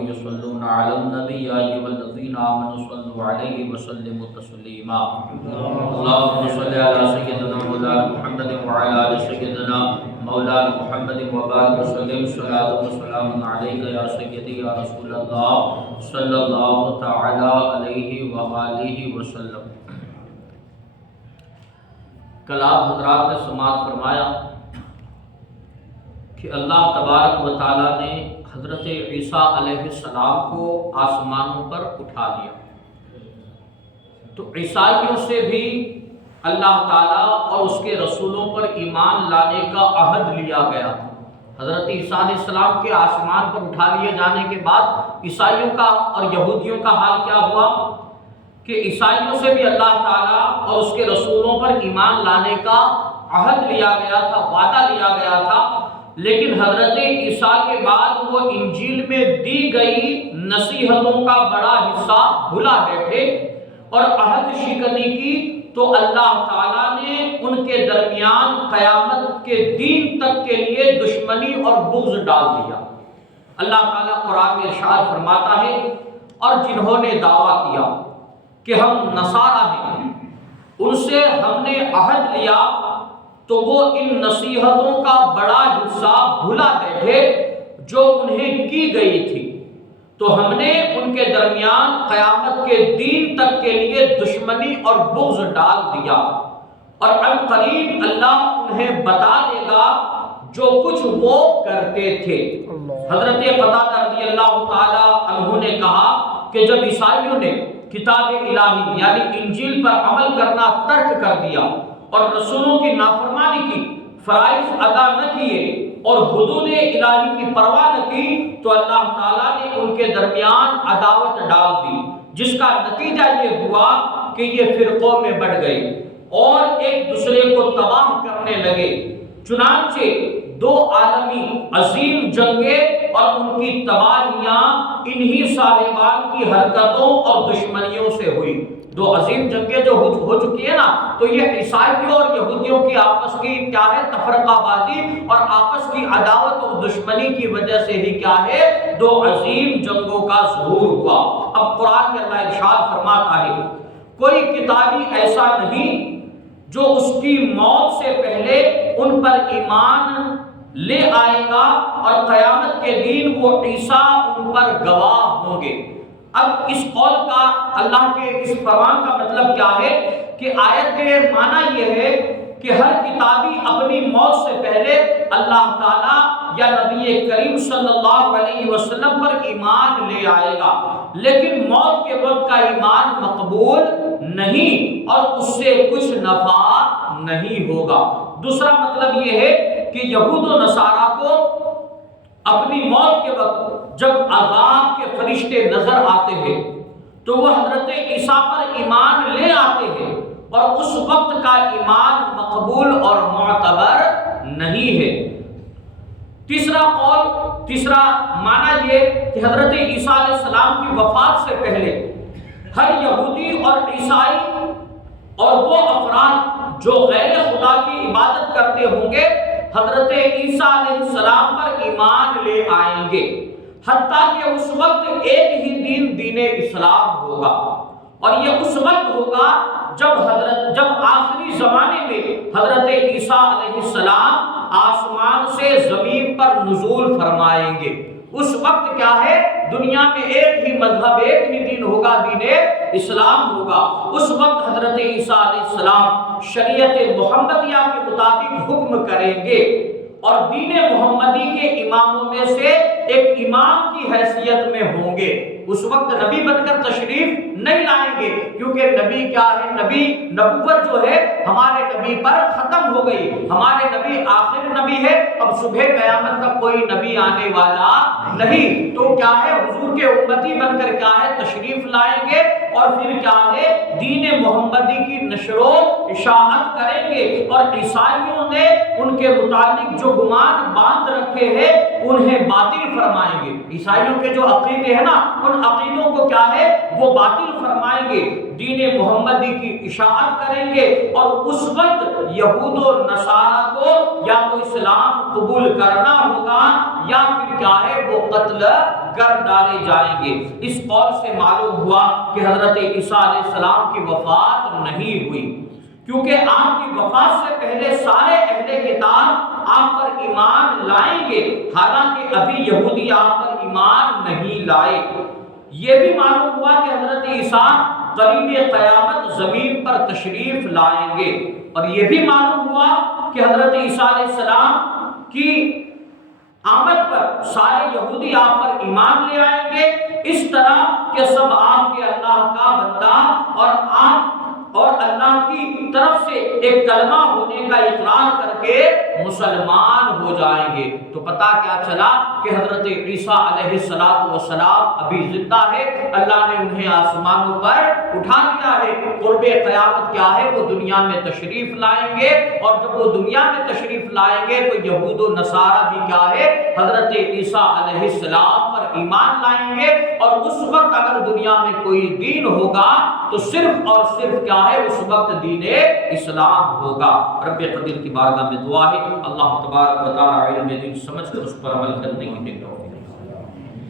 يصلون على النبي يا أيها الذين آمنوا صلوا عليه وسلموا تسليما اللهم صل على سيدنا مولانا محمد وعلى آل سيدنا مولانا محمد وبارك وسلم صلاة وسلام عليك يا سيدي يا رسول الله صلى الله تعالى عليه وآله وسلم۔ کل آپ حضرات نے سماعت فرمایا کہ اللہ تبارک و تعالیٰ نے حضرت عیسیٰ علیہ السلام کو آسمانوں پر اٹھا دیا، تو عیسائیوں سے بھی اللہ تعالیٰ اور اس کے رسولوں پر ایمان لانے کا عہد لیا گیا تھا۔ حضرت عیسیٰ علیہ السلام کے آسمان پر اٹھا لیے جانے کے بعد عیسائیوں کا اور یہودیوں کا حال کیا ہوا کہ عیسائیوں سے بھی اللہ تعالیٰ اور اس کے رسولوں پر ایمان لانے کا عہد لیا گیا تھا، وعدہ لیا گیا تھا، لیکن حضرت عیسیٰ کے بعد وہ انجیل میں دی گئی نصیحتوں کا بڑا حصہ بھلا بیٹھے اور عہد شکنی کی، تو اللہ تعالیٰ نے ان کے درمیان قیامت کے دین تک کے لیے دشمنی اور بغض ڈال دیا۔ اللہ تعالیٰ قرآن میں ارشاد فرماتا ہے، اور جنہوں نے دعویٰ کیا کہ ہم نصارہ ہیں، ان سے ہم نے عہد لیا، تو وہ ان نصیحتوں کا بڑا حصہ بھلا بیٹھے جو انہیں کی گئی تھی، تو ہم نے ان کے درمیان قیامت کے دین تک کے لیے دشمنی اور بغض ڈال دیا، اور ان قریب اللہ انہیں بتا دے گا جو کچھ وہ کرتے تھے۔ حضرت قتادہ رضی اللہ تعالی عنہ نے کہا کہ جب عیسائیوں نے کتاب الہی یعنی انجیل پر عمل کرنا ترک کر دیا اور رسولوں کی نافرمانی کی، فرائض ادا نہ کیے اور حدود الہی کی پرواہ نہ کی، تو اللہ تعالیٰ نے ان کے درمیان عداوت ڈال دی، جس کا نتیجہ یہ ہوا کہ یہ فرقوں میں بٹ گئے اور ایک دوسرے کو تباہ کرنے لگے۔ چنانچہ دو عالمی عظیم جنگیں اور ان کی تباہیاں انہی صاحبان کی حرکتوں اور دشمنیوں سے ہوئی۔ دو عظیم جنگیں جو ہو چکی ہیں نا، تو یہ عیسائیوں اور یہودیوں کی آپس کی کیا ہے تفرقہ بازی اور آپس کی عداوت اور دشمنی کی وجہ سے ہی کیا ہے دو عظیم جنگوں کا ظہور ہوا۔ اب قرآن میں اللہ ارشاد فرماتا ہے، کوئی کتابی ایسا نہیں جو اس کی موت سے پہلے ان پر ایمان لے آئے گا اور قیامت کے دن وہ عیسیٰ ان پر گواہ ہوں گے۔ اب اس قول کا اللہ کے اس فرمان کا مطلب کیا ہے کہ آیت کے معنی یہ ہے کہ ہر کتابی اپنی موت سے پہلے اللہ تعالیٰ یا نبی کریم صلی اللہ علیہ وسلم پر ایمان لے آئے گا، لیکن موت کے وقت کا ایمان مقبول نہیں اور اس سے کچھ نفع نہیں ہوگا۔ دوسرا مطلب یہ ہے کہ یہود و نصارہ کو اپنی موت کے وقت جب عذاب کے فرشتے نظر آتے ہیں تو وہ حضرت عیسیٰ پر ایمان لے آتے ہیں، اور اس وقت کا ایمان مقبول اور معتبر نہیں ہے۔ تیسرا معنی یہ کہ حضرت عیسیٰ علیہ السلام کی وفات سے پہلے ہر یہودی اور عیسائی اور وہ افراد جو غیر خدا کی عبادت کرتے ہوں گے حضرت عیسیٰ علیہ السلام پر ایمان لے آئیں گے، حتیٰ کہ اس وقت ایک ہی دین اسلام ہوگا، اور یہ اس وقت ہوگا جب آخری زمانے میں حضرت عیسیٰ علیہ السلام آسمان سے زمین پر نزول فرمائیں گے۔ اس وقت کیا ہے دنیا میں ایک ہی مذہب ایک ہی دین ہوگا، دین اسلام ہوگا۔ اس وقت حضرت عیسیٰ علیہ السلام شریعت محمدیہ کے مطابق حکم کریں گے اور دین محمدی کے اماموں میں سے ایک امام کی حیثیت میں ہوں گے۔ اس وقت نبی بن کر تشریف نہیں لائیں گے، کیونکہ نبی کیا ہے، نبوت جو ہے ہمارے نبی پر ختم ہو گئی، ہمارے نبی آخر نبی ہے، اب صبح قیامت تک کوئی نبی آنے والا نہیں، تو کیا ہے حضور کے امتی بن کر کیا ہے تشریف لائیں گے اور پھر کیا ہے دین محمدی کی نشر و اشاعت کریں گے، اور عیسائیوں نے ان کے متعلق جو گمان باندھ رکھے ہیں انہیں باطل فرمائیں گے۔ عیسائیوں کے جو عقیدے ہیں نا، ان ان عقیدوں کو کیا ہے وہ باطل فرمائیں گے، دین محمدی کی اشاعت کریں گے، اور اس وقت یہود و نصارہ کو یا تو اسلام قبول کرنا ہوگا یا پھر کیا ہے وہ قتل کر ڈالے جائیں گے۔ اس قول سے معلوم ہوا کہ حضرت عیسیٰ علیہ السلام کی وفات نہیں ہوئی، کیونکہ آپ کی وفات سے پہلے سارے اہل کتاب آپ پر ایمان لائیں گے، حالانکہ ابھی یہودی آپ پر ایمان نہیں لائے۔ یہ بھی معلوم ہوا کہ حضرت عیسیٰ قریب قیامت زمین پر تشریف لائیں گے، اور یہ بھی معلوم ہوا کہ حضرت عیسیٰ علیہ السلام کی آمد پر سارے یہودی آپ پر ایمان لے آئیں گے، اس طرح کہ سب آپ کے اللہ کا بندہ اور آپ اور اللہ کی طرف سے ایک کلمہ ہونے کا اقرار کر کے مسلمان ہو جائیں گے۔ تو پتہ کیا چلا کہ حضرت عیسیٰ علیہ السلام ابھی زندہ ہے، اللہ نے انہیں آسمانوں پر اٹھا دیا ہے۔ قرب قیامت کیا ہے وہ دنیا میں تشریف لائیں گے، اور جب وہ دنیا میں تشریف لائیں گے تو یہود و نصارہ بھی کیا ہے حضرت عیسیٰ علیہ السلام پر ایمان لائیں گے، اور اس وقت اگر دنیا میں کوئی دین ہوگا تو صرف اور صرف کیا ہے اس وقت دین اسلام ہوگا۔ رب قدیر کی بارگاہ میں دعا ہے اللہ تبارک و تعالی علم دین سمجھ کر اس پر عمل کرنے کی توفیق